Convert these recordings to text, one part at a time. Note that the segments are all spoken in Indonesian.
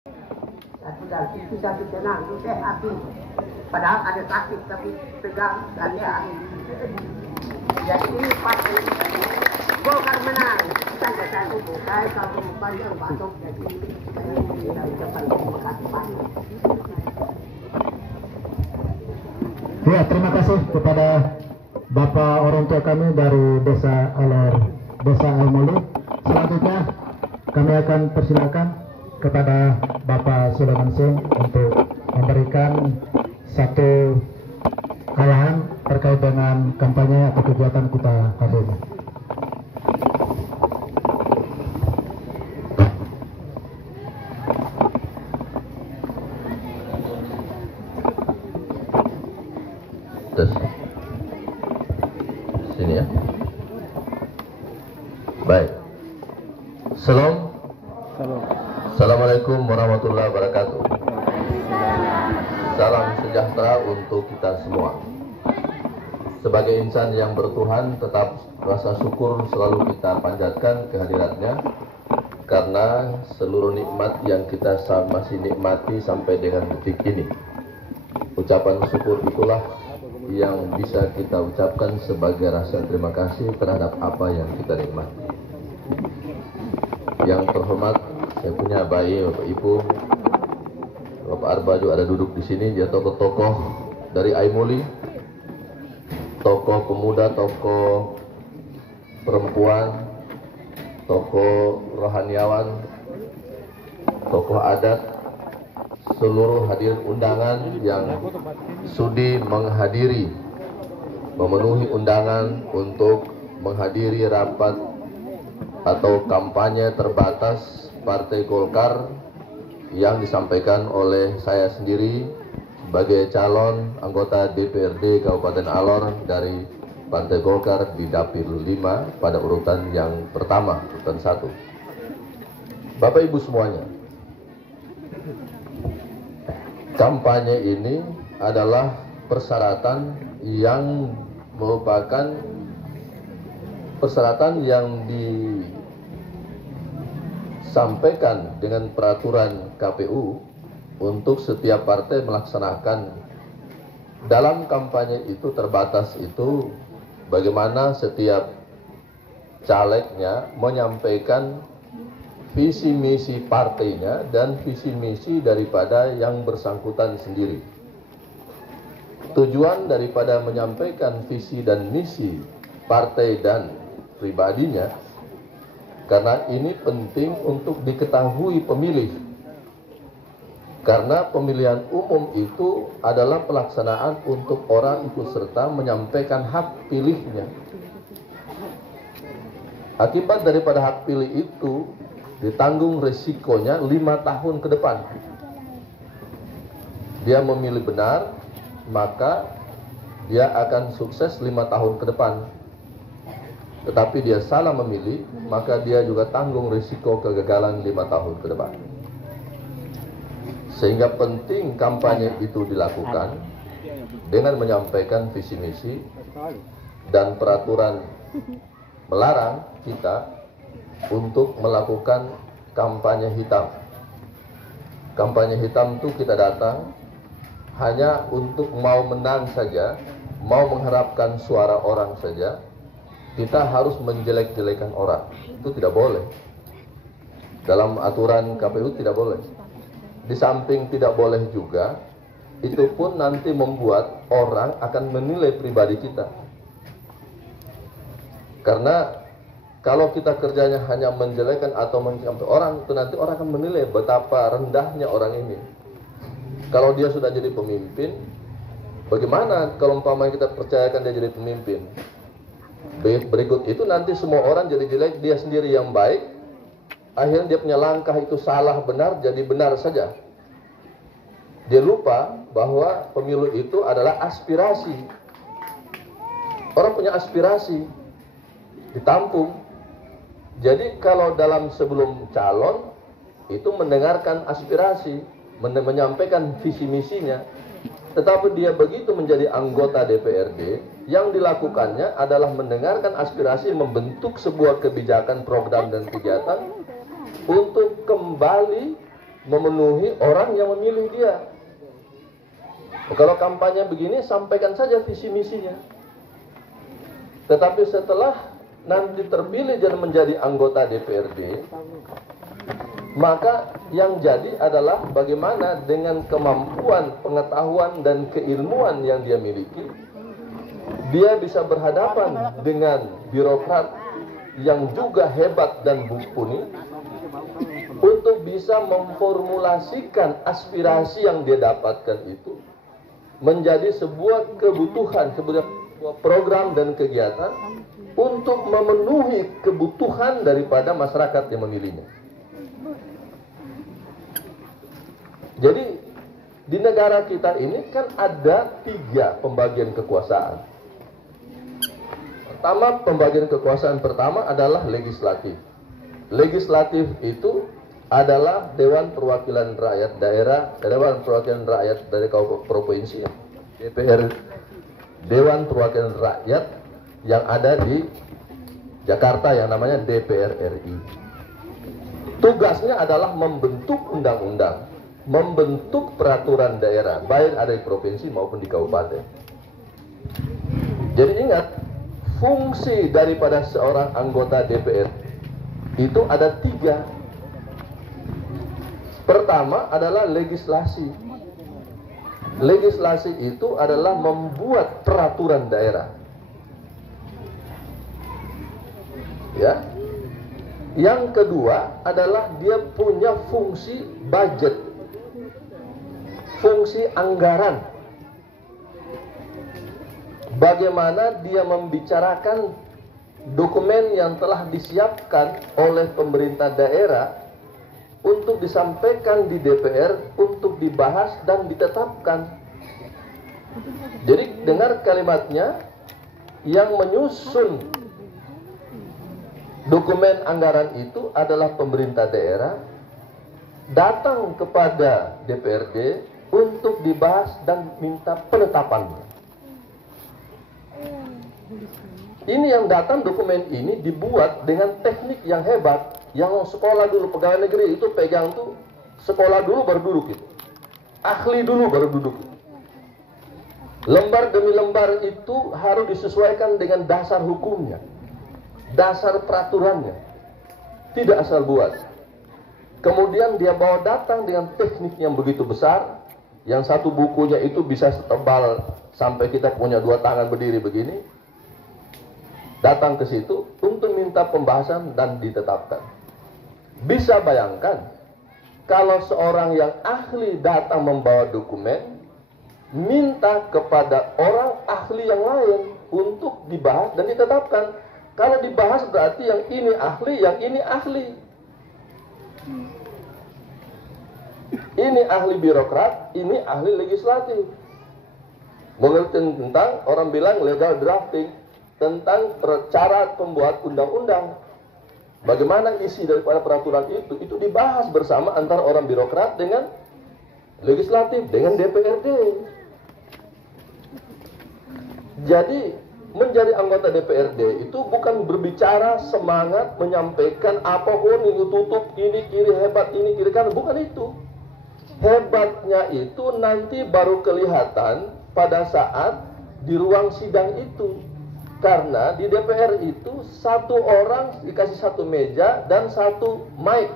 Sudah satu tenang, itu api. Padahal ada sakit tapi pegang dan ya. Jadi ini partai Golkar menang. Saya satu bukan kalau panjang batuk jadi kita ucapkan terima kasih banyak. Ya, terima kasih kepada Bapak orang tua kami dari Desa Almuli. Selanjutnya kami akan persilakan kepada Bapak Sulaiman Singh untuk memberikan satu arahan terkait dengan kampanye atau kegiatan kita hari ini. Sini ya. Baik. Assalamualaikum warahmatullahi wabarakatuh. Salam sejahtera untuk kita semua. Sebagai insan yang bertuhan, tetap rasa syukur selalu kita panjatkan kehadiratnya, karena seluruh nikmat yang kita masih nikmati sampai dengan detik ini. Ucapan syukur itulah yang bisa kita ucapkan sebagai rasa terima kasih terhadap apa yang kita nikmati. Yang terhormat, saya punya bayi, Bapak Ibu, Bapak Arba juga ada duduk di sini. Dia tokoh-tokoh dari Aimuli, tokoh pemuda, tokoh perempuan, tokoh rohaniawan, tokoh adat, seluruh hadirin undangan yang sudi menghadiri, memenuhi undangan untuk menghadiri rapat atau kampanye terbatas Partai Golkar yang disampaikan oleh saya sendiri sebagai calon anggota DPRD Kabupaten Alor dari Partai Golkar di Dapil 5 pada urutan yang pertama, urutan 1. Bapak Ibu semuanya, kampanye ini adalah persyaratan yang merupakan persyaratan yang disampaikan dengan peraturan KPU untuk setiap partai melaksanakan. Dalam kampanye itu terbatas itu bagaimana setiap calegnya menyampaikan visi misi partainya dan visi misi daripada yang bersangkutan sendiri. Tujuan daripada menyampaikan visi dan misi partai dan pribadinya, karena ini penting untuk diketahui pemilih, karena pemilihan umum itu adalah pelaksanaan untuk orang ikut serta menyampaikan hak pilihnya. Akibat daripada hak pilih itu ditanggung resikonya 5 tahun ke depan. Dia memilih benar, maka dia akan sukses 5 tahun ke depan. Tetapi dia salah memilih, maka dia juga tanggung risiko kegagalan 5 tahun ke depan. Sehingga penting kampanye itu dilakukan dengan menyampaikan visi misi dan peraturan melarang kita untuk melakukan kampanye hitam. Kampanye hitam itu kita datang hanya untuk mau menang saja, mau mengharapkan suara orang saja. Kita harus menjelek-jelekan orang, itu tidak boleh. Dalam aturan KPU tidak boleh. Di samping tidak boleh juga, itu pun nanti membuat orang akan menilai pribadi kita. Karena kalau kita kerjanya hanya menjelekan atau mencampur orang, itu nanti orang akan menilai betapa rendahnya orang ini. Kalau dia sudah jadi pemimpin, bagaimana kalau umpamanya kita percayakan dia jadi pemimpin? Berikut itu nanti semua orang jadi jelek, dia sendiri yang baik. Akhirnya dia punya langkah itu salah benar, jadi benar saja. Dia lupa bahwa pemilu itu adalah aspirasi. Orang punya aspirasi, ditampung. Jadi kalau dalam sebelum calon itu mendengarkan aspirasi, menyampaikan visi misinya. Tetapi dia begitu menjadi anggota DPRD, yang dilakukannya adalah mendengarkan aspirasi, membentuk sebuah kebijakan, program dan kegiatan untuk kembali memenuhi orang yang memilih dia. Kalau kampanye begini, sampaikan saja visi misinya. Tetapi setelah nanti terpilih dan menjadi anggota DPRD, maka yang jadi adalah bagaimana dengan kemampuan, pengetahuan, dan keilmuan yang dia miliki, dia bisa berhadapan dengan birokrat yang juga hebat dan mumpuni untuk bisa memformulasikan aspirasi yang dia dapatkan itu menjadi sebuah kebutuhan, sebuah program dan kegiatan untuk memenuhi kebutuhan daripada masyarakat yang memilihnya. Jadi di negara kita ini kan ada 3 pembagian kekuasaan. Pertama, pembagian kekuasaan pertama adalah legislatif. Legislatif itu adalah Dewan Perwakilan Rakyat Daerah, Dewan Perwakilan Rakyat dari provinsi, DPR, Dewan Perwakilan Rakyat yang ada di Jakarta yang namanya DPR RI. Tugasnya adalah membentuk undang-undang, membentuk peraturan daerah, baik ada di provinsi maupun di kabupaten. Jadi ingat, fungsi daripada seorang anggota DPR itu ada 3. Pertama adalah legislasi. Legislasi itu adalah membuat peraturan daerah. Ya. Yang kedua adalah dia punya fungsi budget, fungsi anggaran. Bagaimana dia membicarakan dokumen yang telah disiapkan oleh pemerintah daerah untuk disampaikan di DPR, untuk dibahas dan ditetapkan. Jadi dengar kalimatnya, yang menyusun dokumen anggaran itu adalah pemerintah daerah, datang kepada DPRD untuk dibahas dan minta penetapannya. Ini yang datang, dokumen ini dibuat dengan teknik yang hebat. Yang sekolah dulu, pegawai negeri itu pegang tuh, sekolah dulu baru duduk itu, ahli dulu baru duduk itu. Lembar demi lembar itu harus disesuaikan dengan dasar hukumnya, dasar peraturannya, tidak asal buat. Kemudian dia bawa datang dengan teknik yang begitu besar, yang satu bukunya itu bisa setebal sampai kita punya 2 tangan berdiri begini. Datang ke situ untuk minta pembahasan dan ditetapkan. Bisa bayangkan kalau seorang yang ahli datang membawa dokumen, minta kepada orang ahli yang lain untuk dibahas dan ditetapkan. Kalau dibahas berarti yang ini ahli, yang ini ahli. Ini ahli birokrat, ini ahli legislatif. Mengerti tentang, orang bilang legal drafting, tentang cara pembuat undang-undang. Bagaimana isi daripada peraturan itu dibahas bersama antara orang birokrat dengan legislatif, dengan DPRD. Jadi menjadi anggota DPRD itu bukan berbicara semangat menyampaikan apapun ini tutup, ini kiri hebat, ini kiri kanan, bukan itu. Hebatnya itu nanti baru kelihatan pada saat di ruang sidang itu. Karena di DPR itu 1 orang dikasih 1 meja dan 1 mic.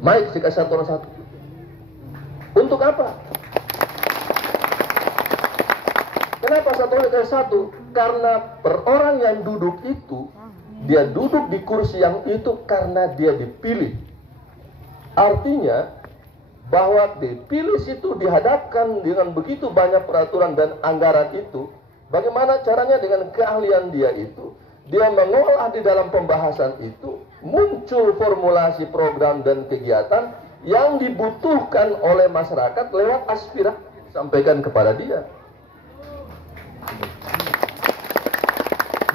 Mic dikasih 1 orang 1. Untuk apa? Kenapa 1 orang dikasih 1? Karena per orang yang duduk itu, dia duduk di kursi yang itu karena dia dipilih. Artinya bahwa dipilih itu dihadapkan dengan begitu banyak peraturan dan anggaran itu. Bagaimana caranya dengan keahlian dia itu, dia mengolah di dalam pembahasan itu, muncul formulasi program dan kegiatan yang dibutuhkan oleh masyarakat lewat aspirasi disampaikan kepada dia.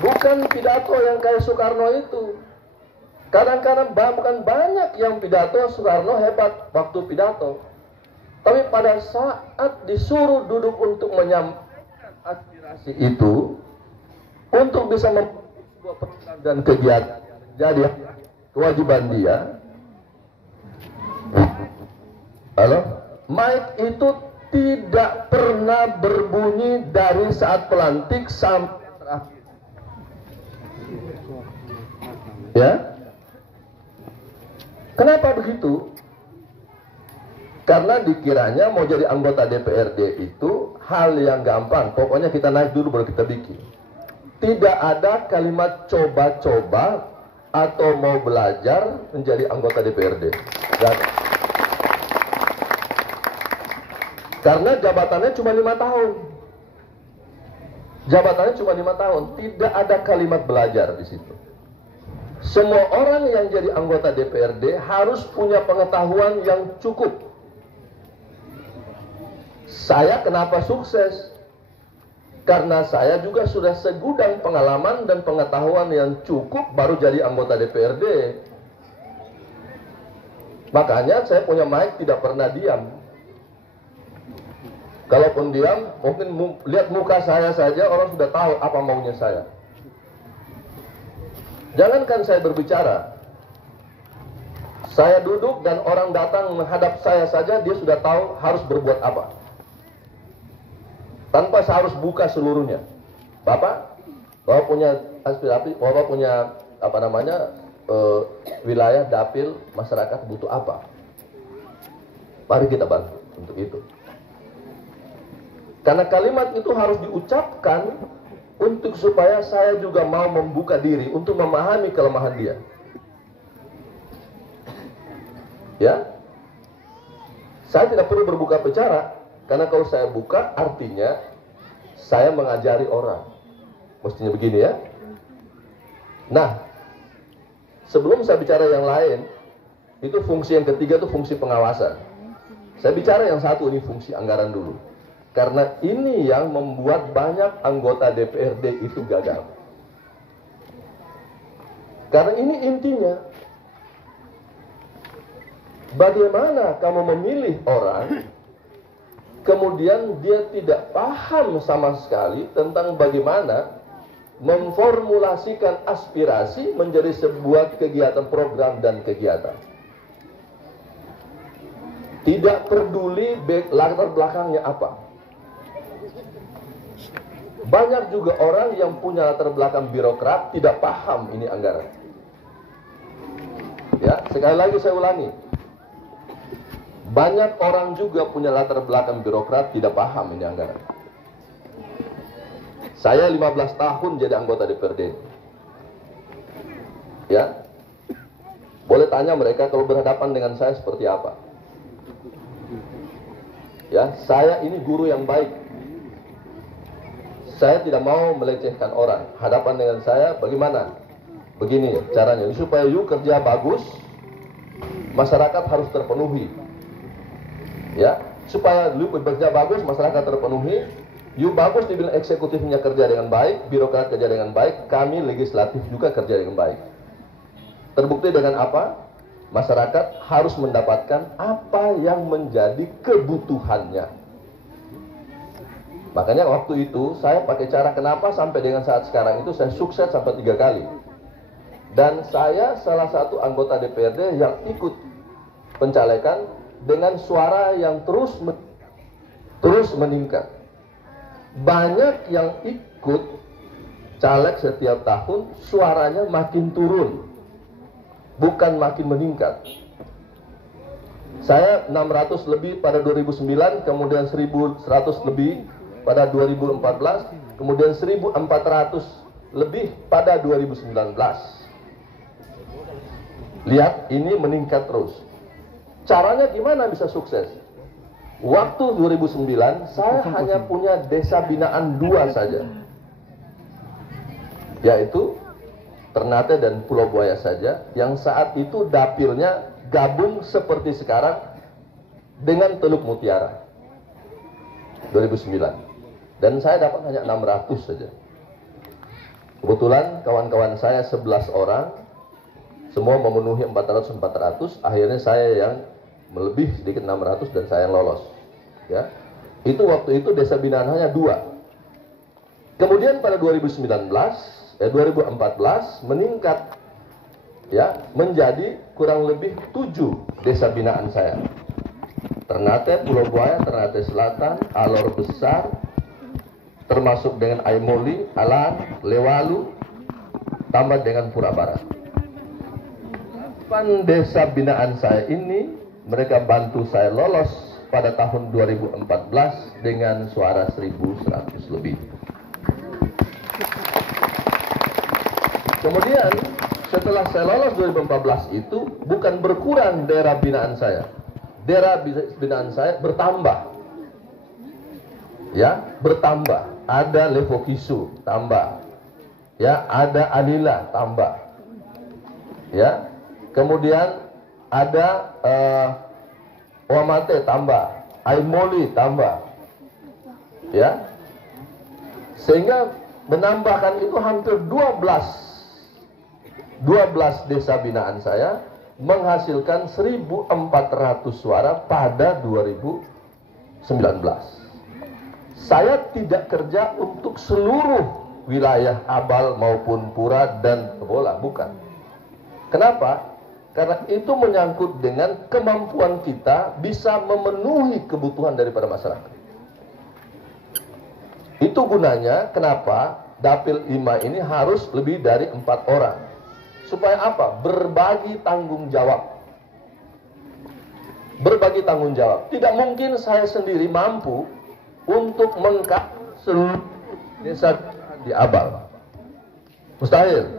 Bukan pidato yang kayak Soekarno itu. Kadang-kadang bukan banyak yang pidato Soekarno hebat waktu pidato. Tapi pada saat disuruh duduk untuk menyampaikan aspirasi itu, untuk bisa membuat sebuah program dan kegiatan, jadi kewajiban dia Halo? Mic itu tidak pernah berbunyi dari saat pelantik sampai terakhir. Ya? Kenapa begitu? Karena dikiranya mau jadi anggota DPRD itu hal yang gampang. Pokoknya kita naik dulu baru kita bikin. Tidak ada kalimat coba-coba atau mau belajar menjadi anggota DPRD. Gak ada. Karena jabatannya cuma 5 tahun. Jabatannya cuma 5 tahun. Tidak ada kalimat belajar di situ. Semua orang yang jadi anggota DPRD harus punya pengetahuan yang cukup. Saya kenapa sukses? Karena saya juga sudah segudang pengalaman dan pengetahuan yang cukup baru jadi anggota DPRD. Makanya saya punya mic tidak pernah diam. Kalaupun diam, mungkin lihat muka saya saja orang sudah tahu apa maunya saya. Jangankan saya berbicara, saya duduk dan orang datang menghadap saya saja, dia sudah tahu harus berbuat apa. Tanpa saya harus buka seluruhnya. Bapak punya aspirasi, Bapak punya wilayah dapil masyarakat butuh apa? Mari kita bantu untuk itu. Karena kalimat itu harus diucapkan untuk supaya saya juga mau membuka diri untuk memahami kelemahan dia. Ya, saya tidak perlu berbuka bicara, karena kalau saya buka artinya saya mengajari orang. Mestinya begini ya. Nah, sebelum saya bicara yang lain, itu fungsi yang ketiga itu fungsi pengawasan. Saya bicara yang satu ini fungsi anggaran dulu. Karena ini yang membuat banyak anggota DPRD itu gagal. Karena ini intinya. Bagaimana kamu memilih orang, kemudian dia tidak paham sama sekali tentang bagaimana memformulasikan aspirasi menjadi sebuah kegiatan program dan kegiatan. Tidak peduli latar belakangnya apa. Banyak juga orang yang punya latar belakang birokrat tidak paham ini anggaran. Ya, sekali lagi saya ulangi. Banyak orang juga punya latar belakang birokrat tidak paham ini anggaran. Saya 15 tahun jadi anggota DPRD. Ya. Boleh tanya mereka kalau berhadapan dengan saya seperti apa. Ya, saya ini guru yang baik. Saya tidak mau melecehkan orang. Hadapan dengan saya bagaimana? Begini caranya. Supaya you kerja bagus, masyarakat harus terpenuhi. Ya, supaya you bekerja bagus, masyarakat terpenuhi. You bagus di bidang eksekutifnya kerja dengan baik, birokrat kerja dengan baik, kami legislatif juga kerja dengan baik. Terbukti dengan apa? Masyarakat harus mendapatkan apa yang menjadi kebutuhannya. Makanya waktu itu saya pakai cara kenapa sampai dengan saat sekarang itu saya sukses sampai 3 kali. Dan saya salah satu anggota DPRD yang ikut pencalekan dengan suara yang terus meningkat. Banyak yang ikut caleg setiap tahun suaranya makin turun, bukan makin meningkat. Saya 600 lebih pada 2009, kemudian 1100 lebih pada 2014, kemudian 1400 lebih pada 2019. Lihat, ini meningkat terus. Caranya gimana bisa sukses? Waktu 2009, saya hanya punya desa binaan 2 saja. Yaitu Ternate dan Pulau Buaya saja, yang saat itu dapilnya gabung seperti sekarang dengan Teluk Mutiara. 2009. Dan saya dapat hanya 600 saja. Kebetulan kawan-kawan saya 11 orang, semua memenuhi 400-400, akhirnya saya yang melebih sedikit 600 dan saya yang lolos. Ya, itu waktu itu desa binaan hanya 2. Kemudian pada 2014 meningkat, ya, menjadi kurang lebih 7 desa binaan saya. Ternate, Pulau Buaya, Ternate Selatan, Alor Besar, termasuk dengan Aimoli, Alang, Lewalu, tambah dengan Pura Barat. 8 desa binaan saya ini, mereka bantu saya lolos pada tahun 2014 dengan suara 1.100 lebih. Kemudian setelah saya lolos 2014 itu bukan berkurang daerah binaan saya. Daerah binaan saya bertambah. Ya, bertambah. Ada Levokisu tambah. Ya, ada Alila tambah. Ya. Kemudian ada Wamate tambah, Aimoli tambah. Ya. Sehingga menambahkan itu hampir 12 desa binaan saya menghasilkan 1.400 suara pada 2019. Saya tidak kerja untuk seluruh wilayah Abal maupun Pura dan Bola, bukan. Kenapa? Karena itu menyangkut dengan kemampuan kita bisa memenuhi kebutuhan daripada masyarakat. Itu gunanya kenapa Dapil 5 ini harus lebih dari 4 orang. Supaya apa? Berbagi tanggung jawab. Berbagi tanggung jawab. Tidak mungkin saya sendiri mampu untuk mengcover seluruh desa di Abal. Mustahil.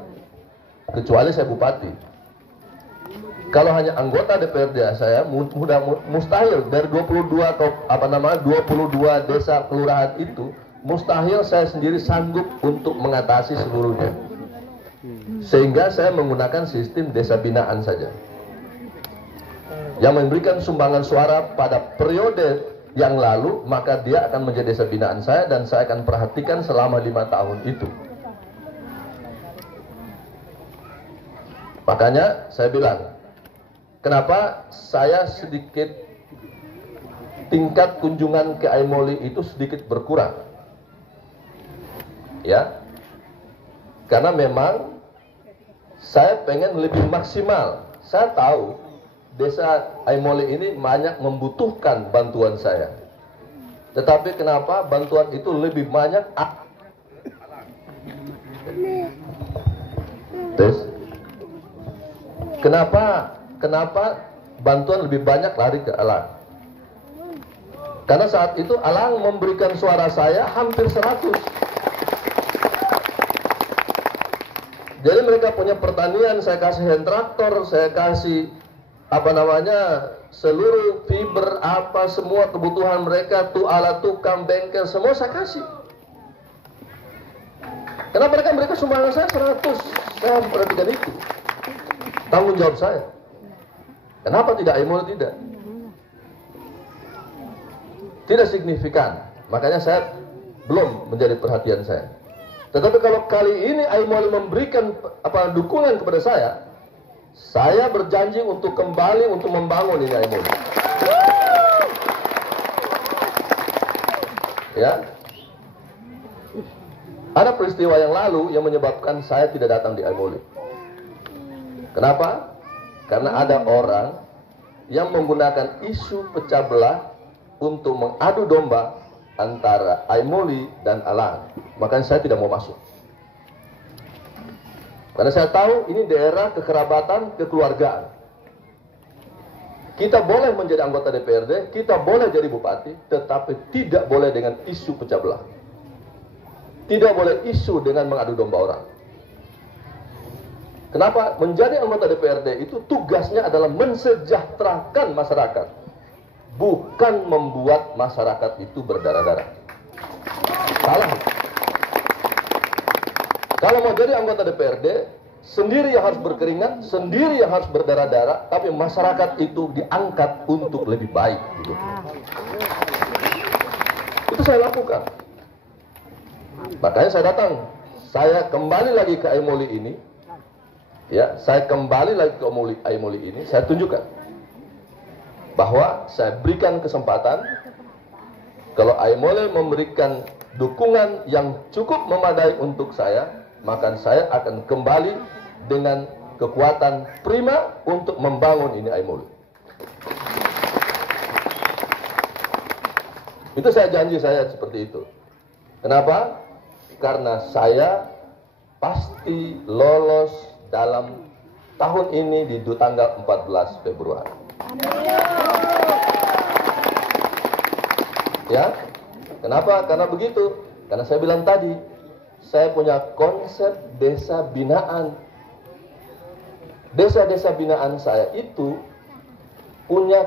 Kecuali saya bupati. Kalau hanya anggota DPRD saya mustahil dari 22 atau 22 desa kelurahan itu, mustahil saya sendiri sanggup untuk mengatasi seluruhnya. Sehingga saya menggunakan sistem desa binaan saja yang memberikan sumbangan suara pada periode yang lalu, maka dia akan menjadi desa binaan saya dan saya akan perhatikan selama 5 tahun itu. Makanya saya bilang, kenapa saya sedikit tingkat kunjungan ke Aimoli itu sedikit berkurang. Ya. Karena memang saya pengen lebih maksimal. Saya tahu desa Aimoli ini banyak membutuhkan bantuan saya. Tetapi kenapa bantuan itu lebih banyak? Terus, kenapa bantuan lebih banyak lari ke Alang? Karena saat itu Alang memberikan suara saya hampir 100. Jadi mereka punya pertanian, saya kasih hand traktor, saya kasih seluruh fiber semua kebutuhan mereka, alat tukang, bengkel, semua saya kasih. Kenapa mereka sumbangan saya 100? Saya harus perhatikan itu. Tanggung jawab saya. Kenapa tidak Aimoli tidak? Tidak signifikan. Makanya saya belum menjadi perhatian saya. Tetapi kalau kali ini Aimoli memberikan dukungan kepada saya berjanji untuk kembali untuk membangun ini Aimoli. Ya. Ada peristiwa yang lalu yang menyebabkan saya tidak datang di Aimoli. Kenapa? Karena ada orang yang menggunakan isu pecah belah untuk mengadu domba antara Aimoli dan Alang. Makanya saya tidak mau masuk. Karena saya tahu ini daerah kekerabatan, kekeluargaan. Kita boleh menjadi anggota DPRD, kita boleh jadi bupati, tetapi tidak boleh dengan isu pecah belah. Tidak boleh isu dengan mengadu domba orang. Kenapa? Menjadi anggota DPRD itu tugasnya adalah mensejahterakan masyarakat, bukan membuat masyarakat itu berdarah-darah. Salah. Kalau mau jadi anggota DPRD, sendiri yang harus berkeringat, sendiri yang harus berdarah-darah, tapi masyarakat itu diangkat untuk lebih baik. Gitu. Itu saya lakukan. Makanya saya datang. Saya kembali lagi ke Aimoli ini. Ya, saya kembali lagi ke Aimoli ini. Saya tunjukkan bahwa saya berikan kesempatan kalau Aimoli memberikan dukungan yang cukup memadai untuk saya, maka saya akan kembali dengan kekuatan prima untuk membangun ini Aimoli. Itu saya janji saya seperti itu. Kenapa? Karena saya pasti lolos dalam tahun ini di tanggal 14 Februari. Ya, kenapa? Karena begitu. Karena saya bilang tadi, saya punya konsep desa binaan. Desa-desa binaan saya itu punya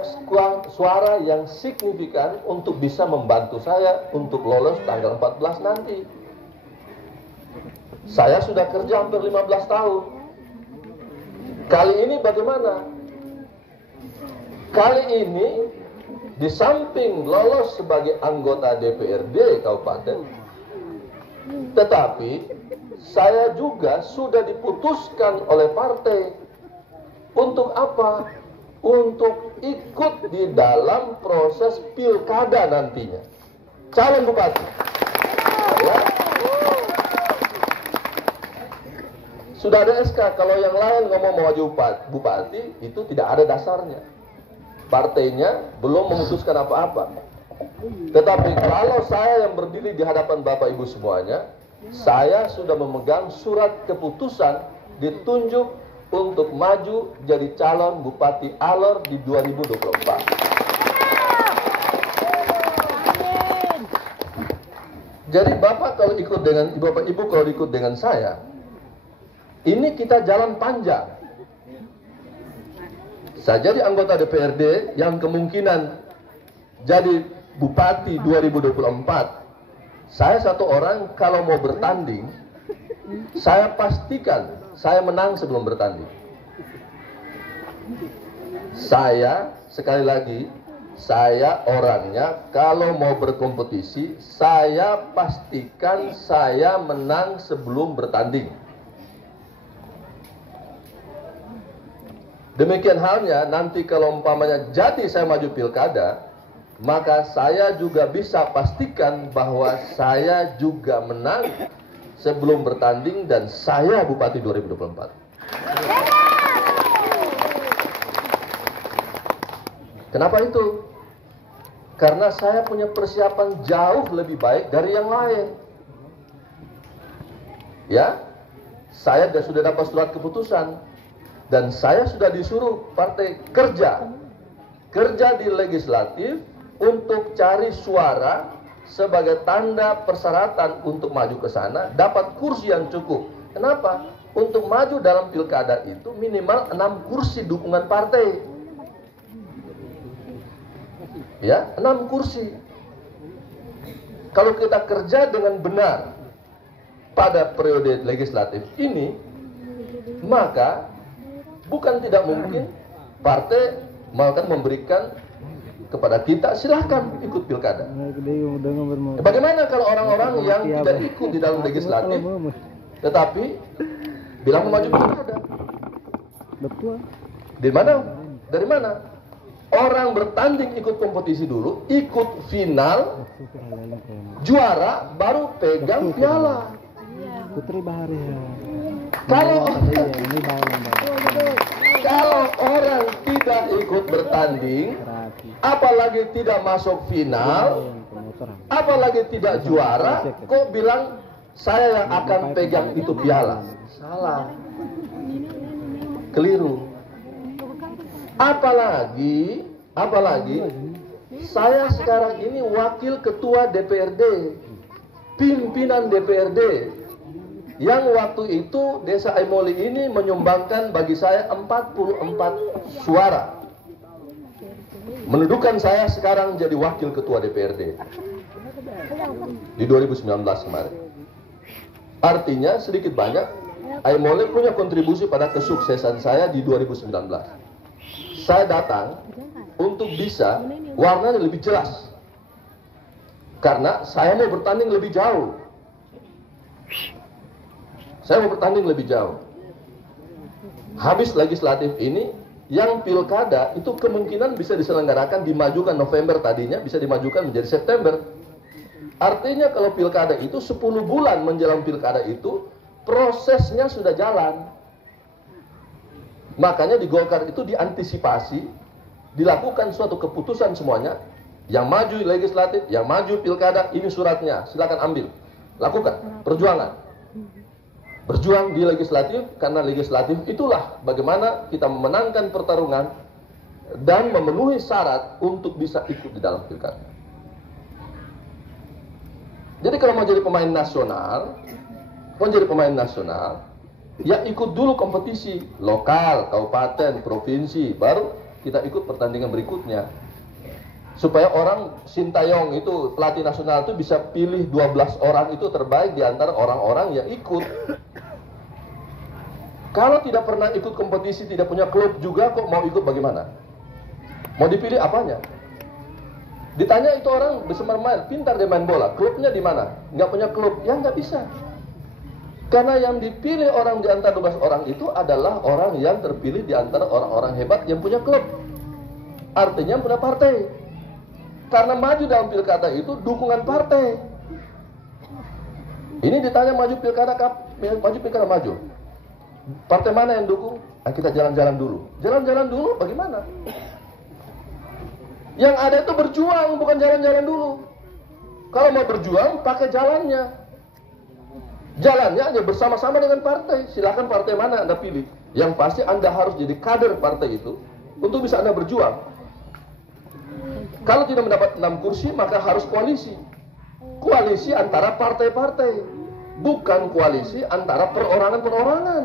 suara yang signifikan untuk bisa membantu saya untuk lolos tanggal 14 nanti. Saya sudah kerja hampir 15 tahun. Kali ini bagaimana? Kali ini di samping lolos sebagai anggota DPRD Kabupaten, tetapi saya juga sudah diputuskan oleh partai untuk apa? Untuk ikut di dalam proses pilkada nantinya. Calon bupati. Ya. Sudah ada SK. Kalau yang lain ngomong mau maju bupati, itu tidak ada dasarnya. Partainya belum memutuskan apa-apa. Tetapi kalau saya yang berdiri di hadapan Bapak Ibu semuanya, saya sudah memegang surat keputusan ditunjuk untuk maju jadi calon Bupati Alor di 2024. Jadi Bapak kalau ikut dengan Bapak Ibu kalau ikut dengan saya, ini kita jalan panjang. Saya jadi anggota DPRD yang kemungkinan jadi Bupati 2024. Saya satu orang kalau mau bertanding, saya pastikan saya menang sebelum bertanding. Saya, sekali lagi, saya orangnya kalau mau berkompetisi, saya pastikan saya menang sebelum bertanding. Demikian halnya nanti kalau umpamanya jadi saya maju pilkada, maka saya juga bisa pastikan bahwa saya juga menang sebelum bertanding dan saya Bupati 2024. Kenapa itu? Karena saya punya persiapan jauh lebih baik dari yang lain. Ya, saya sudah dapat surat keputusan dan saya sudah disuruh partai kerja di legislatif untuk cari suara sebagai tanda persyaratan untuk maju ke sana, dapat kursi yang cukup. Kenapa? Untuk maju dalam pilkada itu minimal 6 kursi dukungan partai. Ya, 6 kursi. Kalau kita kerja dengan benar pada periode legislatif ini, maka bukan tidak mungkin partai akan memberikan kepada kita, silahkan ikut pilkada. Bagaimana kalau orang-orang yang tidak ikut di dalam legislatif, tetapi bilang mau maju pilkada? Dari mana? Orang bertanding ikut kompetisi dulu, ikut final, juara, baru pegang piala. Kalau orang tidak ikut bertanding, apalagi tidak masuk final, apalagi tidak juara, kok bilang saya yang akan pegang itu piala? Salah, keliru. Apalagi saya sekarang ini wakil ketua DPRD, pimpinan DPRD, yang waktu itu Desa Aimoli ini menyumbangkan bagi saya 44 suara, mendudukan saya sekarang jadi wakil ketua DPRD di 2019 kemarin. Artinya sedikit banyak Aimoli punya kontribusi pada kesuksesan saya di 2019. Saya datang untuk bisa warnanya lebih jelas, karena saya mau bertanding lebih jauh. Habis legislatif ini, yang pilkada itu kemungkinan bisa diselenggarakan, dimajukan November tadinya, bisa dimajukan menjadi September. Artinya kalau pilkada itu 10 bulan menjelang pilkada itu, prosesnya sudah jalan. Makanya di Golkar itu diantisipasi, dilakukan suatu keputusan semuanya, Yang maju legislatif, yang maju pilkada, ini suratnya, silakan ambil, lakukan perjuangan. Berjuang di legislatif, karena legislatif itulah bagaimana kita memenangkan pertarungan dan memenuhi syarat untuk bisa ikut di dalam pilkada. Jadi kalau mau jadi pemain nasional, ya ikut dulu kompetisi lokal, kabupaten, provinsi, baru kita ikut pertandingan berikutnya. Supaya orang Sintayong itu, pelatih nasional itu bisa pilih 12 orang itu terbaik di antara orang-orang yang ikut. Kalau tidak pernah ikut kompetisi, tidak punya klub juga, kok mau ikut bagaimana? Mau dipilih apanya? Ditanya itu orang bisa bermain, pintar dia main bola, klubnya di mana? Nggak punya klub, ya nggak bisa. Karena yang dipilih orang di antara 12 orang itu adalah orang yang terpilih di antara orang-orang hebat yang punya klub. Artinya punya partai. Karena maju dalam pilkada itu dukungan partai. Ini ditanya maju pilkada maju. Partai mana yang dukung? Nah, kita jalan-jalan dulu. Jalan-jalan dulu bagaimana? Yang ada itu berjuang, bukan jalan-jalan dulu. Kalau mau berjuang, pakai jalannya. Jalannya aja bersama-sama dengan partai. Silakan partai mana Anda pilih. Yang pasti Anda harus jadi kader partai itu untuk bisa Anda berjuang. Kalau tidak mendapat 6 kursi, maka harus koalisi. Koalisi antara partai-partai, bukan koalisi antara perorangan-perorangan.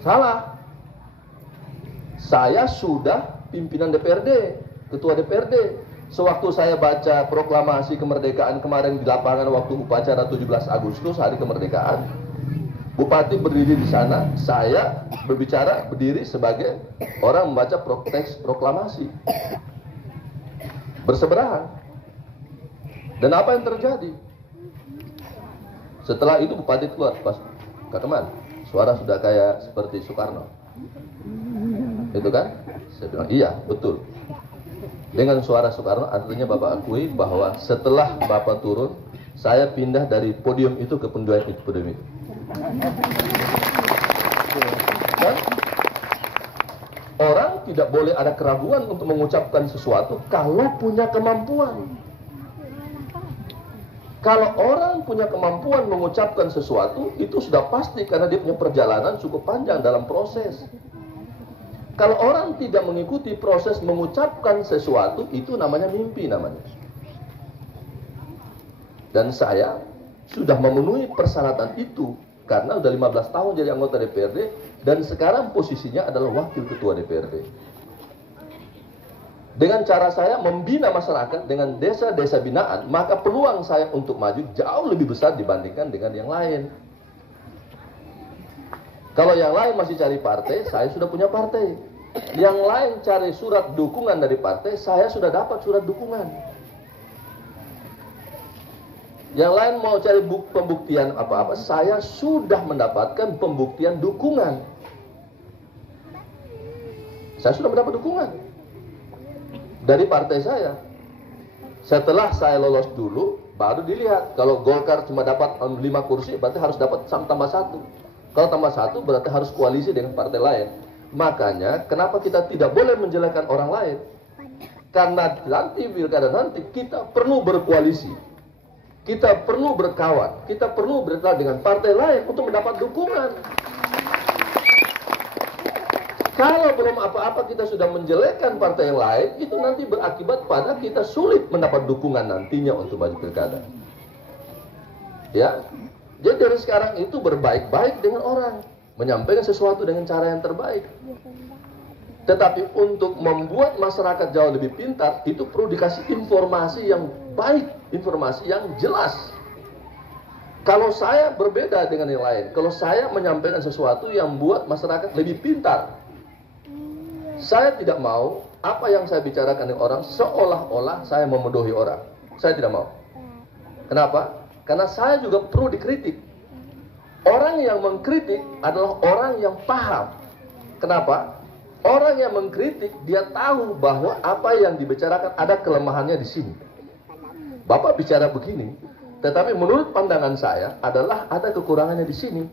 Salah. Saya sudah pimpinan DPRD, ketua DPRD. Sewaktu saya baca proklamasi kemerdekaan kemarin di lapangan waktu upacara 17 Agustus, hari kemerdekaan, Bupati berdiri di sana, saya berdiri sebagai orang membaca teks proklamasi. Bersebelahan. Dan apa yang terjadi? Setelah itu Bupati keluar, Pak Kateman, suara sudah kayak seperti Soekarno. Itu kan? Saya bilang, iya, betul. Dengan suara Soekarno, artinya Bapak akui bahwa setelah Bapak turun, saya pindah dari podium itu ke podium itu. Dan orang tidak boleh ada keraguan untuk mengucapkan sesuatu kalau punya kemampuan. Kalau orang punya kemampuan mengucapkan sesuatu, itu sudah pasti karena dia punya perjalanan cukup panjang dalam proses. Kalau orang tidak mengikuti proses mengucapkan sesuatu, itu namanya mimpi namanya. Dan saya sudah memenuhi persyaratan itu karena sudah 15 tahun jadi anggota DPRD dan sekarang posisinya adalah wakil ketua DPRD. Dengan cara saya membina masyarakat dengan desa-desa binaan, maka peluang saya untuk maju jauh lebih besar dibandingkan dengan yang lain. Kalau yang lain masih cari partai, saya sudah punya partai. Yang lain cari surat dukungan dari partai, saya sudah dapat surat dukungan. Yang lain mau cari pembuktian apa-apa, saya sudah mendapatkan pembuktian dukungan. Saya sudah mendapat dukungan dari partai saya. Setelah saya lolos dulu, baru dilihat. Kalau Golkar cuma dapat 5 kursi, berarti harus dapat tambah 1. Kalau tambah 1 berarti harus koalisi dengan partai lain. Makanya kenapa kita tidak boleh menjelekkan orang lain? Karena nanti pilkada nanti kita perlu berkoalisi, kita perlu berkawan, kita perlu berkaitan dengan partai lain untuk mendapat dukungan. Kalau belum apa-apa kita sudah menjelekkan partai yang lain, itu nanti berakibat pada kita sulit mendapat dukungan nantinya untuk maju pilkada. Ya. Jadi dari sekarang itu berbaik-baik dengan orang, menyampaikan sesuatu dengan cara yang terbaik. Tetapi untuk membuat masyarakat jauh lebih pintar, itu perlu dikasih informasi yang baik, informasi yang jelas. Kalau saya berbeda dengan yang lain, kalau saya menyampaikan sesuatu yang buat masyarakat lebih pintar, saya tidak mau apa yang saya bicarakan dengan orang seolah-olah saya memedohi orang. Saya tidak mau. Kenapa? Karena saya juga perlu dikritik. Orang yang mengkritik adalah orang yang paham. Kenapa? Orang yang mengkritik, dia tahu bahwa apa yang dibicarakan ada kelemahannya di sini. Bapak bicara begini, tetapi menurut pandangan saya adalah ada kekurangannya di sini.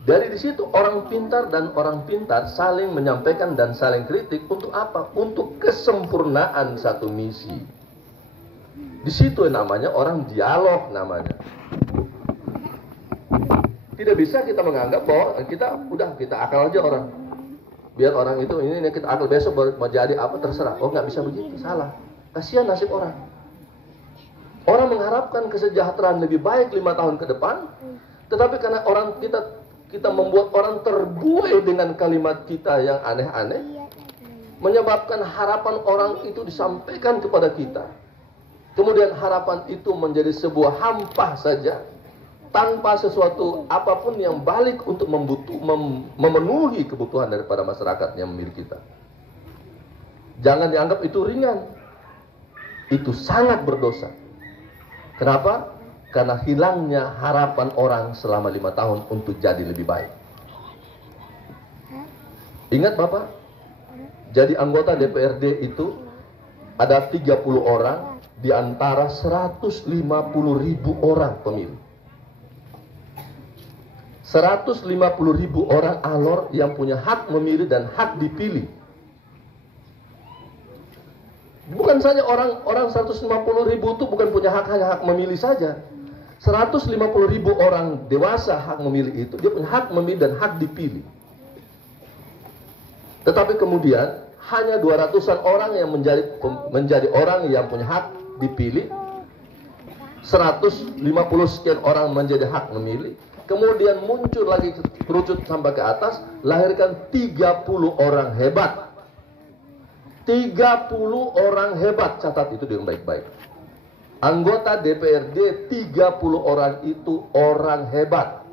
Dari di situ orang pintar dan orang pintar saling menyampaikan dan saling kritik untuk apa? Untuk kesempurnaan satu misi. Di situ namanya orang dialog namanya. Tidak bisa kita menganggap bahwa kita akal aja orang. Biar orang itu ini kita akal, besok mau jadi apa terserah. Oh, nggak bisa begitu, salah. Kasihan nasib orang. Orang mengharapkan kesejahteraan lebih baik 5 tahun ke depan, tetapi karena orang kita membuat orang terbuai dengan kalimat kita yang aneh-aneh, menyebabkan harapan orang itu disampaikan kepada kita. Kemudian harapan itu menjadi sebuah hampa saja, tanpa sesuatu apapun yang balik untuk memenuhi kebutuhan daripada masyarakat yang memiliki kita. Jangan dianggap itu ringan. Itu sangat berdosa. Kenapa? Karena hilangnya harapan orang selama 5 tahun untuk jadi lebih baik. Ingat Bapak, jadi anggota DPRD itu ada 30 orang di antara 150.000 orang pemilih. 150.000 orang alor yang punya hak memilih dan hak dipilih. Bukan saja orang 150.000 itu bukan punya hanya hak memilih saja. 150.000 orang dewasa hak memilih itu, dia punya hak memilih dan hak dipilih. Tetapi kemudian hanya 200-an orang yang menjadi orang yang punya hak dipilih, 150 sekian orang menjadi hak memilih, kemudian muncul lagi kerucut sampai ke atas, lahirkan 30 orang hebat. 30 orang hebat, catat itu dengan baik-baik. Anggota DPRD 30 orang itu orang hebat.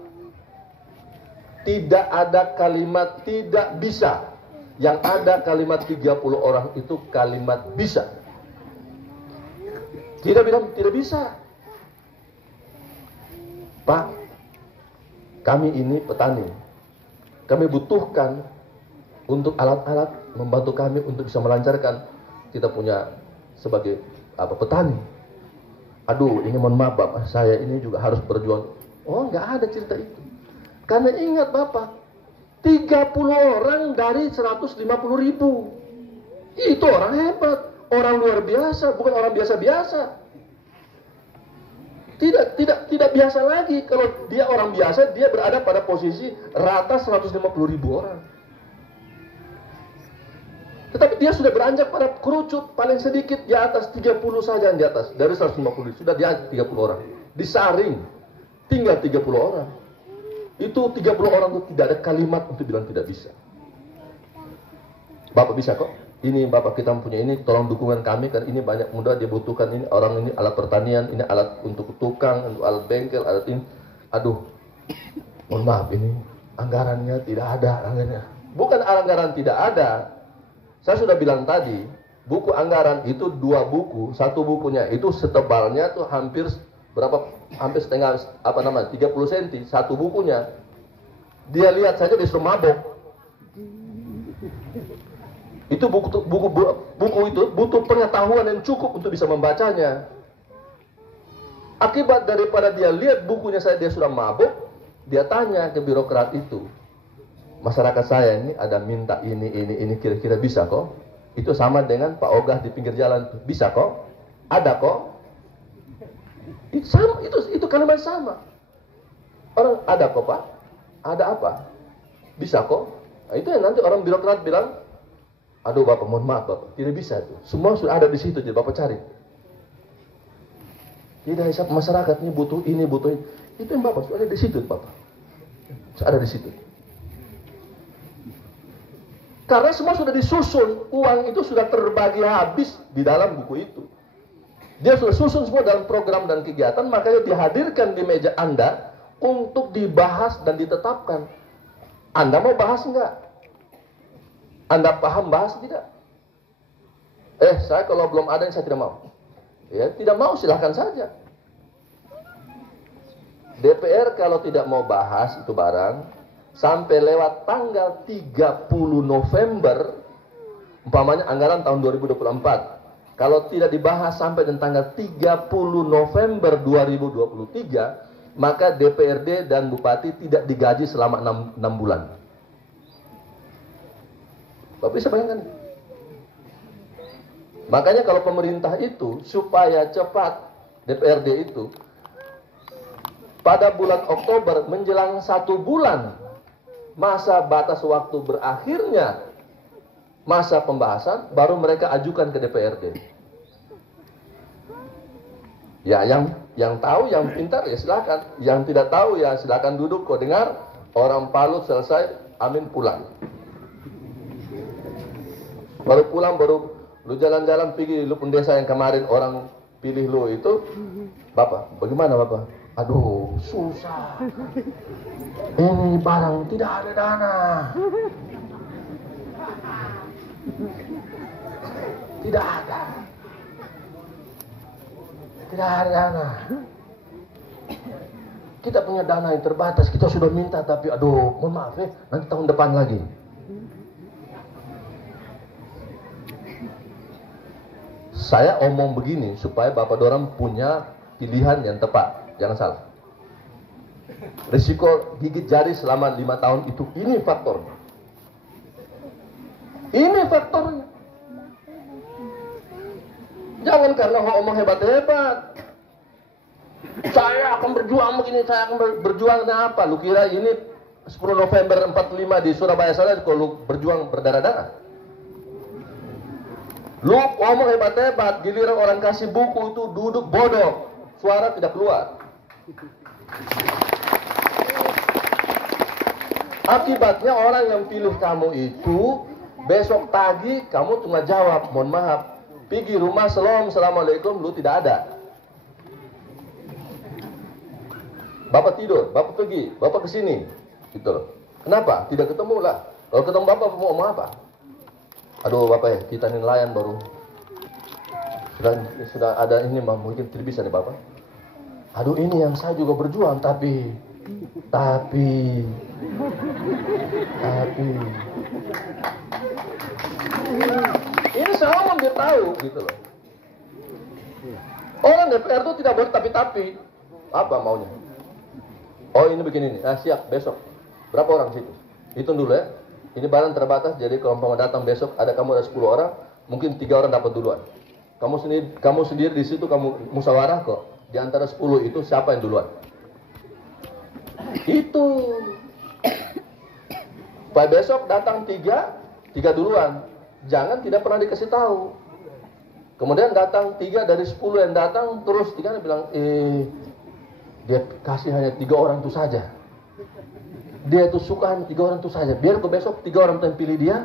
Tidak ada kalimat tidak bisa. Yang ada kalimat 30 orang itu kalimat bisa. Tidak bilang tidak bisa. Pak, kami ini petani. Kami butuhkan untuk alat-alat membantu kami untuk bisa melancarkan kita punya sebagai petani. Aduh, ini mohon maaf Bapak, saya ini juga harus berjuang. Oh, nggak ada cerita itu. Karena ingat Bapak, 30 orang dari 150.000. Itu orang hebat, orang luar biasa, bukan orang biasa-biasa. Tidak biasa lagi. Kalau dia orang biasa, dia berada pada posisi rata 150.000 orang. Tetapi dia sudah beranjak pada kerucut paling sedikit di atas 30 saja yang di atas. Dari 150 sudah di atas 30 orang. Disaring tinggal 30 orang. Itu 30 orang itu tidak ada kalimat untuk bilang tidak bisa. Bapak bisa kok. Ini Bapak kita punya ini, tolong dukungan kami kan ini banyak muda dia butuhkan ini, orang ini alat pertanian, ini alat untuk tukang, untuk alat bengkel, alat ini. Aduh. Mohon maaf ini anggarannya tidak ada anggarannya. Bukan anggaran tidak ada. Saya sudah bilang tadi, buku anggaran itu 2 buku, satu bukunya itu setebalnya tuh hampir setengah 30 cm satu bukunya. Dia lihat saja disuruh mabok. Itu buku itu butuh pengetahuan yang cukup untuk bisa membacanya. Akibat daripada dia lihat bukunya saya dia sudah mabok, dia tanya ke birokrat itu. Masyarakat saya ini ada minta ini kira-kira bisa kok? Itu sama dengan Pak Ogah di pinggir jalan, bisa kok? Ada kok? Itu sama, itu kalimat sama. Orang ada kok Pak? Ada apa? Bisa kok? Nah, itu yang nanti orang birokrat bilang, aduh Bapak mohon maaf Bapak, tidak bisa tuh. Semua sudah ada di situ, jadi Bapak cari. Tidak hisap masyarakat ini butuh ini, butuh ini. Itu yang Bapak sudah ada di situ Bapak. Sudah ada di situ. Karena semua sudah disusun, uang itu sudah terbagi habis di dalam buku itu. Dia sudah susun semua dalam program dan kegiatan, makanya dihadirkan di meja Anda untuk dibahas dan ditetapkan. Anda mau bahas enggak? Anda paham bahas tidak? Saya kalau belum ada yang saya tidak mau. Ya, tidak mau silahkan saja. DPR kalau tidak mau bahas itu barang, sampai lewat tanggal 30 November, umpamanya anggaran tahun 2024, kalau tidak dibahas sampai dengan tanggal 30 November 2023, maka DPRD dan Bupati tidak digaji selama 6 bulan. Bapak bisa bayangkan? Makanya kalau pemerintah itu supaya cepat DPRD itu pada bulan Oktober menjelang 1 bulan masa batas waktu berakhirnya masa pembahasan, baru mereka ajukan ke DPRD. Ya, yang tahu, yang pintar ya silakan. Yang tidak tahu ya silakan duduk kok dengar. Orang Palu selesai, amin pulang. Baru pulang, baru lu jalan-jalan pergi lu pun desa yang kemarin orang pilih lu itu. Bapak, bagaimana Bapak? Aduh, susah. Ini barang tidak ada dana. Tidak ada. Tidak ada dana. Kita punya dana yang terbatas. Kita sudah minta tapi aduh, mohon maaf ya, nanti tahun depan lagi. Saya omong begini supaya Bapak Dorang punya pilihan yang tepat. Jangan salah. Risiko gigit jari selama 5 tahun itu, ini faktornya. Ini faktornya. Jangan karena ngomong hebat-hebat. Saya akan berjuang begini, saya akan berjuang apa? Lu kira ini 10 November 45 di Surabaya sana kalau lu berjuang berdarah-darah? Lu ngomong hebat-hebat, giliran orang kasih buku itu duduk bodoh, suara tidak keluar. Akibatnya orang yang pilih kamu itu besok pagi kamu cuma jawab, mohon maaf, pergi rumah assalamualaikum, lu tidak ada. Bapak tidur, Bapak pergi, Bapak kesini, gitu loh. Kenapa? Tidak ketemu lah. Kalau ketemu Bapak mau ngomong apa? Aduh Bapak ya, kita ini nelayan baru. Sudah ada ini mungkin tidak bisa nih Bapak. Aduh ini yang saya juga berjuang tapi ini sama dia tahu gitu loh. Orang DPR itu tidak boleh tapi apa maunya? Oh ini begini nih, siap besok. Berapa orang situ? Hitung dulu ya. Ini barang terbatas, jadi kalau mau datang besok ada kamu ada 10 orang, mungkin 3 orang dapat duluan. Kamu sendiri di situ kamu musyawarah kok. Di antara 10 itu siapa yang duluan? Itu. Pada besok datang 3 duluan. Jangan tidak pernah dikasih tahu. Kemudian datang 3 dari 10 yang datang, terus 3 bilang, dia kasih hanya 3 orang itu saja. Dia itu suka hanya 3 orang itu saja. Biar ke besok 3 orang itu yang pilih dia.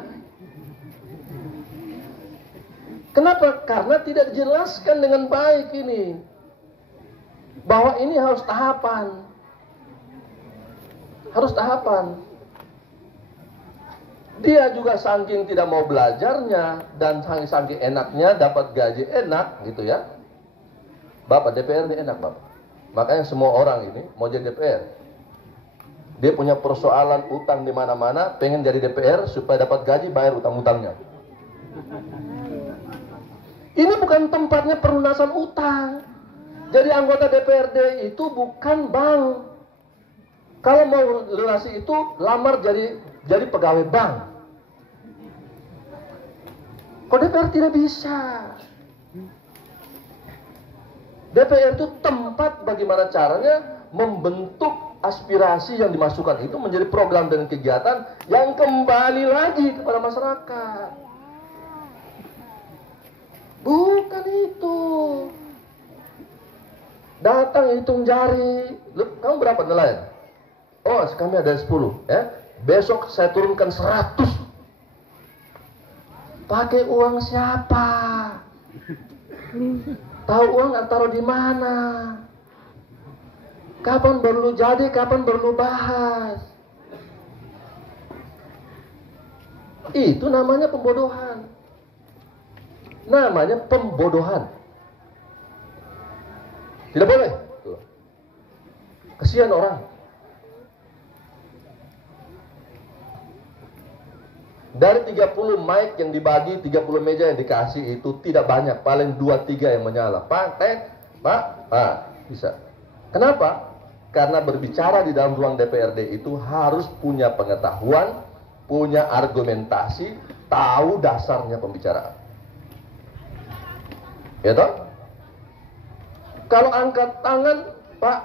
Kenapa? Karena tidak dijelaskan dengan baik ini. Bahwa ini harus tahapan. Harus tahapan. Dia juga saking tidak mau belajarnya dan saking enaknya dapat gaji enak gitu ya. Bapak DPR ini enak Bapak. Makanya semua orang ini mau jadi DPR. Dia punya persoalan utang di mana-mana, pengen jadi DPR supaya dapat gaji bayar utang-utangnya. Ini bukan tempatnya pelunasan utang. Jadi anggota DPRD itu bukan bank. Kalau mau lunasi itu lamar jadi pegawai bank. Kok DPR tidak bisa? DPR itu tempat bagaimana caranya membentuk aspirasi yang dimasukkan itu menjadi program dan kegiatan yang kembali lagi kepada masyarakat. Bukan itu. Datang hitung jari. Kamu berapa nelayan? Oh, kami ada 10. Ya. Besok saya turunkan 100. Pakai uang siapa? Tahu uang taruh di mana? Kapan baru jadi, kapan baru bahas. Itu namanya pembodohan. Namanya pembodohan. Tidak boleh. Kasihan orang. Dari 30 mic yang dibagi, 30 meja yang dikasih itu tidak banyak. Paling 2-3 yang menyala. Pak, bisa. Kenapa? Karena berbicara di dalam ruang DPRD itu harus punya pengetahuan, punya argumentasi, tahu dasarnya pembicaraan. Ya toh? Kalau angkat tangan, Pak,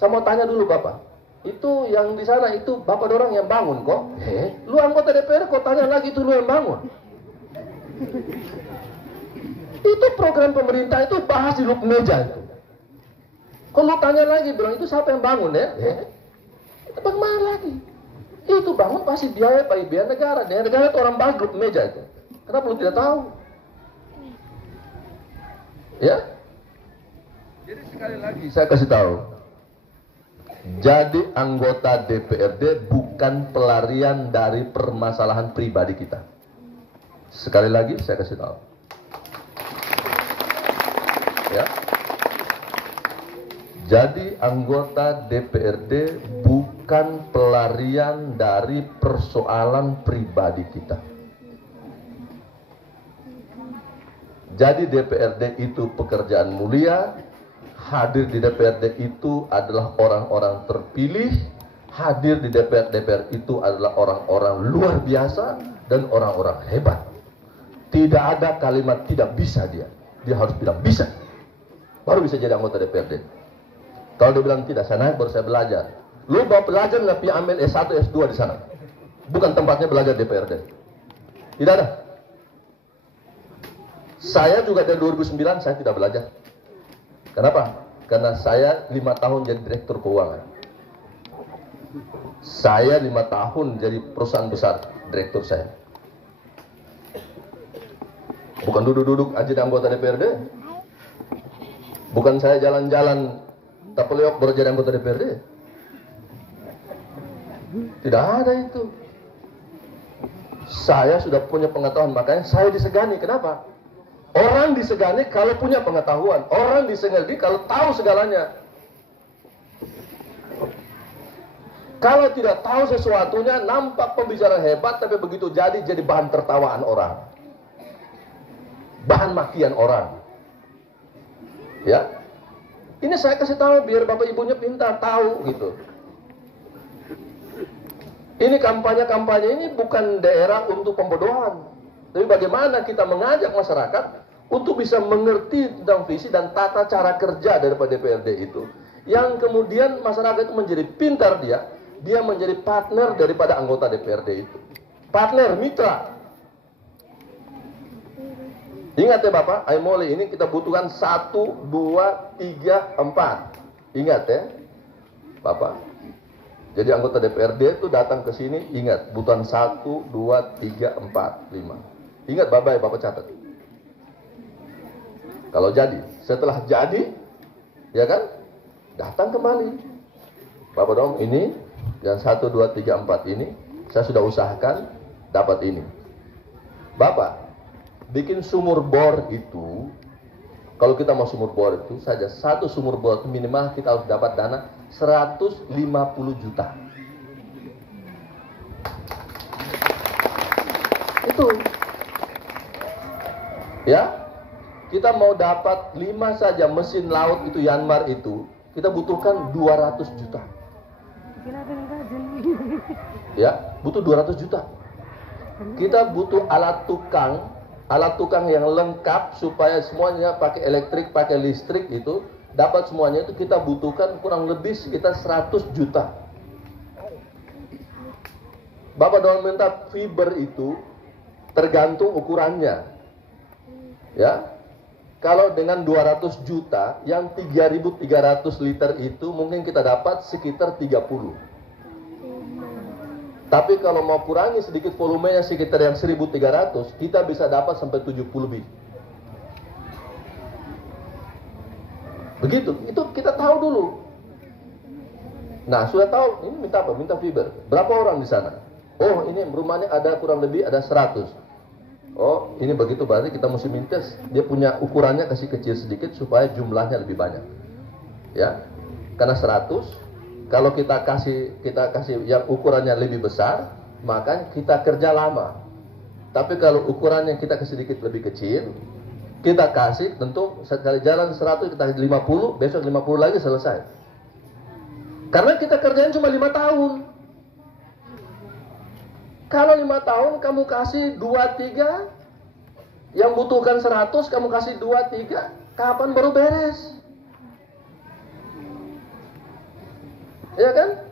saya mau tanya dulu Bapak. Itu yang di sana itu Bapak dorang yang bangun kok. Lu anggota DPR kok tanya lagi itu lu yang bangun. Itu program pemerintah itu bahas di lup meja itu. Kalau tanya lagi, bilang itu siapa yang bangun ya? Itu bagaimana lagi? Itu bangun pasti biaya negara. Biaya negara itu orang bahas grup meja itu. Kenapa lu tidak tahu? Ya? Jadi sekali lagi saya kasih tahu. Jadi anggota DPRD bukan pelarian dari permasalahan pribadi kita. Sekali lagi saya kasih tahu. Ya? Jadi anggota DPRD bukan pelarian dari persoalan pribadi kita. Jadi DPRD itu pekerjaan mulia, hadir di DPRD itu adalah orang-orang terpilih, hadir di DPR itu adalah orang-orang luar biasa dan orang-orang hebat. Tidak ada kalimat tidak bisa dia harus bilang bisa, baru bisa jadi anggota DPRD. Kalau dia bilang tidak, saya naik baru saya belajar. Lu mau belajar nggak pergi ambil S1, S2 di sana. Bukan tempatnya belajar DPRD. Tidak ada. Saya juga dari 2009 saya tidak belajar. Kenapa? Karena saya 5 tahun jadi direktur keuangan. Saya 5 tahun jadi perusahaan besar, direktur saya. Bukan duduk-duduk aja di anggota DPRD. Bukan saya jalan-jalan tapeliok baru jadi anggota DPRD. Tidak ada itu. Saya sudah punya pengetahuan, makanya saya disegani. Kenapa? Orang disegani kalau punya pengetahuan. Orang disegani kalau tahu segalanya. Kalau tidak tahu sesuatunya, nampak pembicara hebat, tapi begitu jadi bahan tertawaan orang. Bahan makian orang. Ya. Ini saya kasih tahu biar bapak ibunya pintar tahu gitu. Ini kampanye ini bukan daerah untuk pembodohan. Tapi bagaimana kita mengajak masyarakat untuk bisa mengerti tentang visi dan tata cara kerja daripada DPRD itu. Yang kemudian masyarakat itu menjadi pintar dia menjadi partner daripada anggota DPRD itu. Partner, mitra. Ingat ya Bapak, Aimole ini kita butuhkan 1, 2, 3, 4. Ingat ya Bapak. Jadi anggota DPRD itu datang ke sini, ingat, butuhan 1, 2, 3, 4, 5. Ingat Bapak catat. Kalau jadi, setelah jadi, ya kan, datang kembali. Bapak dong, ini, yang 1, 2, 3, 4 ini, saya sudah usahakan dapat ini. Bapak, bikin sumur bor itu, kalau kita mau sumur bor itu saja, satu sumur bor itu minimal kita harus dapat dana 150 juta. Itu. Ya. Kita mau dapat 5 saja mesin laut itu Yanmar itu, kita butuhkan 200 juta. Ya, butuh 200 juta. Kita butuh alat tukang yang lengkap supaya semuanya pakai elektrik, pakai listrik itu, dapat semuanya itu kita butuhkan kurang lebih sekitar 100 juta. Bapak doang minta fiber itu tergantung ukurannya. Ya. Kalau dengan 200 juta, yang 3.300 liter itu mungkin kita dapat sekitar 30. Tapi kalau mau kurangi sedikit volumenya sekitar yang 1.300, kita bisa dapat sampai 70 lebih. Begitu, itu kita tahu dulu. Nah, sudah tahu, ini minta apa? Minta fiber. Berapa orang di sana? Oh, ini rumahnya ada kurang lebih ada 100. Oh, ini begitu berarti kita mesti minta dia punya ukurannya kasih kecil sedikit supaya jumlahnya lebih banyak. Ya. Karena 100, kalau kita kasih yang ukurannya lebih besar, maka kita kerja lama. Tapi kalau ukurannya kita kasih sedikit lebih kecil, kita kasih tentu sekali jalan 100 kita kasih 50, besok 50 lagi selesai. Karena kita kerjain cuma 5 tahun. Kalau 5 tahun kamu kasih 2-3, yang butuhkan 100 kamu kasih 2-3, kapan baru beres? Ya kan?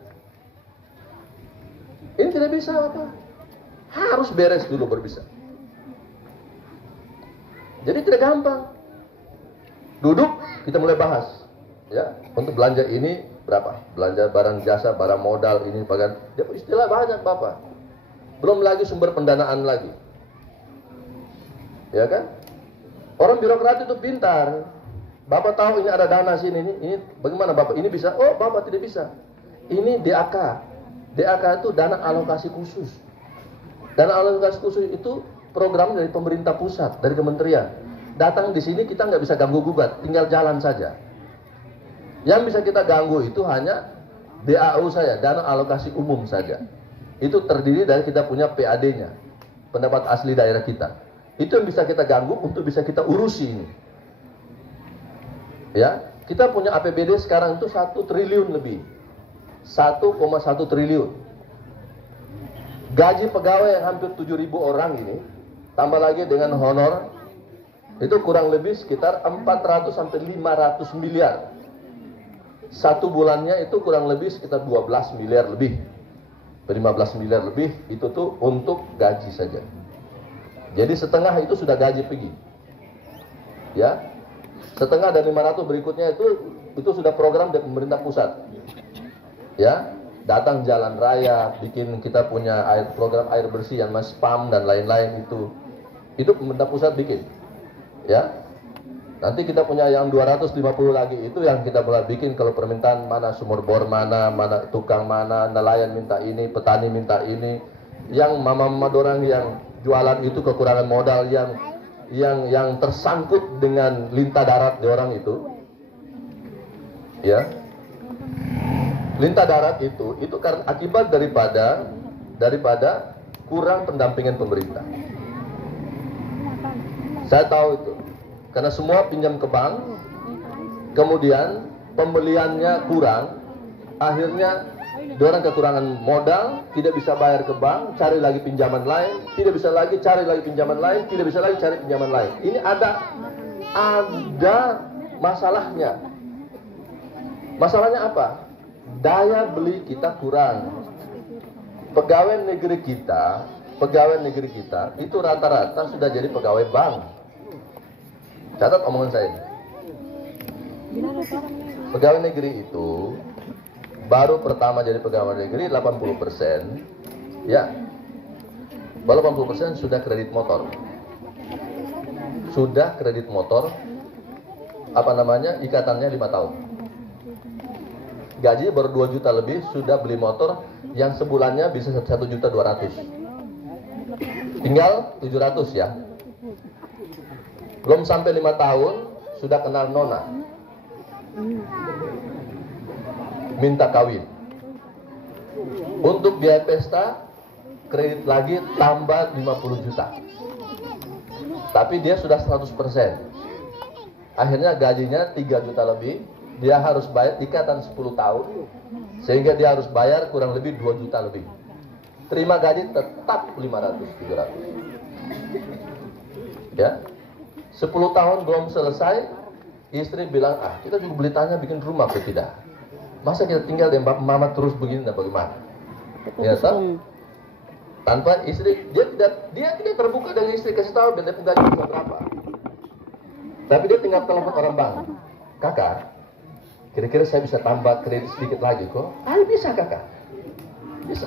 Ini tidak bisa apa? Harus beres dulu baru bisa. Jadi tidak gampang. Duduk, kita mulai bahas. Ya, untuk belanja ini berapa? Belanja barang jasa, barang modal ini, bagian istilah banyak Bapak. Belum lagi sumber pendanaan lagi. Ya kan? Orang birokrat itu pintar. Bapak tahu ini ada dana sini, ini bagaimana Bapak? Ini bisa? Oh, Bapak tidak bisa. Ini DAK. DAK itu dana alokasi khusus. Dana alokasi khusus itu program dari pemerintah pusat, dari kementerian. Datang di sini kita nggak bisa ganggu gugat, tinggal jalan saja. Yang bisa kita ganggu itu hanya DAU saya, dana alokasi umum saja. Itu terdiri dari kita punya PAD-nya, pendapat asli daerah kita. Itu yang bisa kita ganggu untuk bisa kita urusi ini. Ya, kita punya APBD sekarang itu 1 triliun lebih. 1,1 triliun. Gaji pegawai yang hampir 7.000 orang ini, tambah lagi dengan honor, itu kurang lebih sekitar 400 sampai 500 miliar. Satu bulannya itu kurang lebih sekitar 12 miliar lebih. 15 miliar lebih itu tuh untuk gaji saja. Jadi setengah itu sudah gaji pergi. Ya. Setengah dari 500 berikutnya itu sudah program dari pemerintah pusat. Ya, datang jalan raya, bikin kita punya program air bersih yang mas PAM dan lain-lain itu pemerintah pusat bikin. Ya, nanti kita punya yang 250 lagi itu yang kita mulai bikin kalau permintaan mana sumur bor mana tukang mana, nelayan minta ini, petani minta ini, yang mama-mama dorang yang jualan itu kekurangan modal yang tersangkut dengan lintah darat di orang itu, ya. Lintah darat itu karena akibat daripada kurang pendampingan pemerintah. Saya tahu itu. Karena semua pinjam ke bank, kemudian pembeliannya kurang, akhirnya orang kekurangan modal, tidak bisa bayar ke bank, cari lagi pinjaman lain, tidak bisa lagi cari lagi pinjaman lain, tidak bisa lagi cari pinjaman lain. Ini ada masalahnya. Masalahnya apa? Daya beli kita kurang. Pegawai negeri kita itu rata-rata sudah jadi pegawai bank. Catat omongan saya. Pegawai negeri itu baru pertama jadi pegawai negeri 80%. Ya. Baru 80% sudah kredit motor. Sudah kredit motor ikatannya 5 tahun. Gaji baru 2 juta lebih sudah beli motor yang sebulannya bisa 1.200.000. Tinggal 700 ya. Belum sampai 5 tahun sudah kenal nona. Minta kawin. Untuk biaya pesta kredit lagi tambah 50 juta. Tapi dia sudah 100%. Akhirnya gajinya 3 juta lebih. Dia harus bayar ikatan 10 tahun, sehingga dia harus bayar kurang lebih 2 juta lebih. Terima gaji tetap 500-700. Ya, 10 tahun belum selesai, istri bilang, kita juga beli tanah bikin rumah, apa tidak? Masa kita tinggal dengan mama terus begini, dan bagaimana? Ya, tanpa istri, dia tidak terbuka dengan istri, kasih tahu dia gaji berapa. Tapi dia tinggal telepon orang bank, kakak. Kira-kira saya bisa tambah kredit sedikit lagi kok? Bisa kakak. Bisa.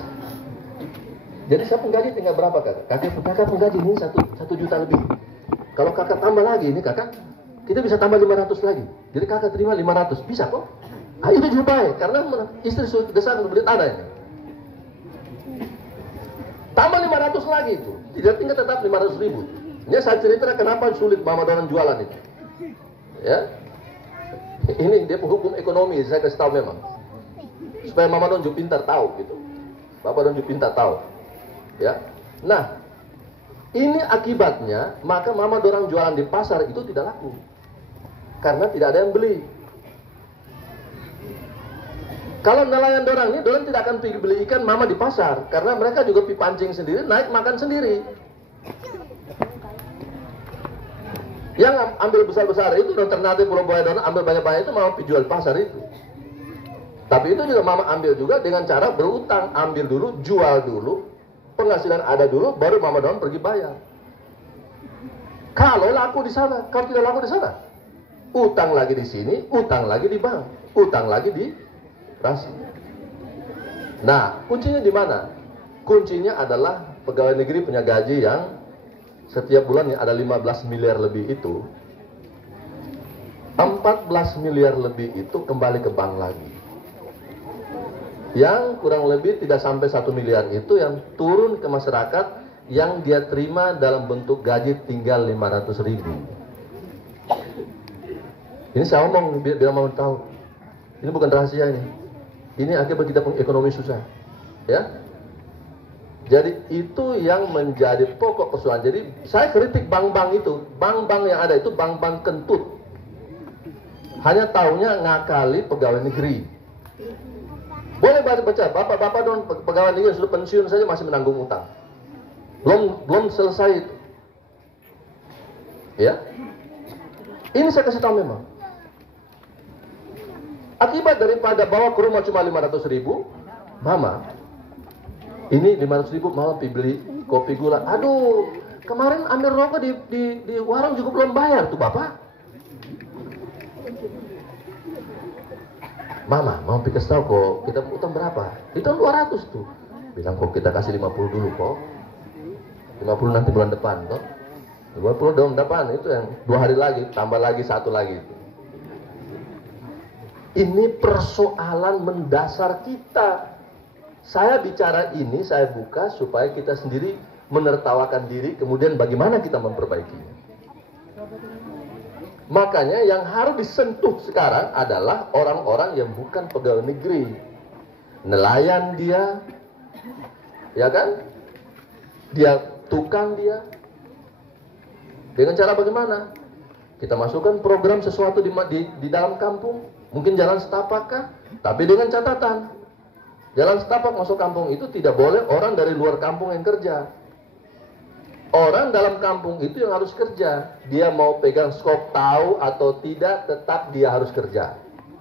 Jadi saya penggaji tinggal berapa kakak? Kakak penggaji ini 1 juta lebih. Kalau kakak tambah lagi ini kakak, kita bisa tambah 500 lagi. Jadi kakak terima 500. Bisa kok? Itu juga baik. Karena istri sudah desak untuk beli tanah ini. Tambah 500 lagi itu. Tidak tinggal tetap 500.000. Ini saya cerita kenapa sulit mama dorang jualan itu. Ya. Ini dia hukum ekonomi, saya kasih tahu memang. Supaya mama don juga pintar tahu gitu. Bapak don juga pintar tahu. Ya. Nah, ini akibatnya maka mama dorang jualan di pasar itu tidak laku. Karena tidak ada yang beli. Kalau nelayan dorang ini, dorang tidak akan pergi beli ikan mama di pasar, karena mereka juga pergi pancing sendiri, naik makan sendiri. Yang ambil besar-besar itu, dan Ternate, Pulau Buaya, dorang ambil banyak-banyak itu mama pergi jual di pasar itu. Tapi itu juga mama ambil juga dengan cara berutang, ambil dulu, jual dulu, penghasilan ada dulu, baru mama dorang pergi bayar. Kalau laku di sana, kalau tidak laku di sana, utang lagi di sini, utang lagi di bank, utang lagi di rasi. Nah, kuncinya di mana? Kuncinya adalah pegawai negeri punya gaji yang setiap bulannya ada 15 miliar lebih itu. 14 miliar lebih itu kembali ke bank lagi. Yang kurang lebih tidak sampai 1 miliar itu yang turun ke masyarakat, yang dia terima dalam bentuk gaji tinggal 500 ribu. Ini saya ngomong biar mau tahu. Ini bukan rahasia ini. Ini akibat kita ekonomi susah. Ya. Jadi itu yang menjadi pokok persoalan. Jadi saya kritik bank-bank itu. Bank-bank yang ada itu bank-bank kentut. Hanya taunya ngakali pegawai negeri. Boleh baca, bapak-bapak dan pegawai negeri yang sudah pensiun saja masih menanggung utang. Belum selesai itu. Ya. Ini saya kasih tahu memang. Akibat daripada bawa ke rumah cuma 500 ribu, mama, ini 500 ribu mama beli kopi gula. Aduh, kemarin ambil rokok di warung juga belum bayar tuh bapak. Mama, mau pikir tahu kok kita utang berapa? Itu 200 tuh. Bilang kok kita kasih 50 dulu kok. 50 nanti bulan depan toh. 50 dong depan, itu yang 2 hari lagi, tambah lagi 1 lagi. Ini persoalan mendasar kita. Saya bicara ini, saya buka supaya kita sendiri menertawakan diri, kemudian bagaimana kita memperbaikinya. Makanya yang harus disentuh sekarang adalah orang-orang yang bukan pegawai negeri. Nelayan dia, ya kan? Dia tukang dia. Dengan cara bagaimana? Kita masukkan program sesuatu di dalam kampung. Mungkin jalan setapak kah? Tapi dengan catatan. Jalan setapak masuk kampung itu tidak boleh orang dari luar kampung yang kerja. Orang dalam kampung itu yang harus kerja. Dia mau pegang skop tahu atau tidak, tetap dia harus kerja.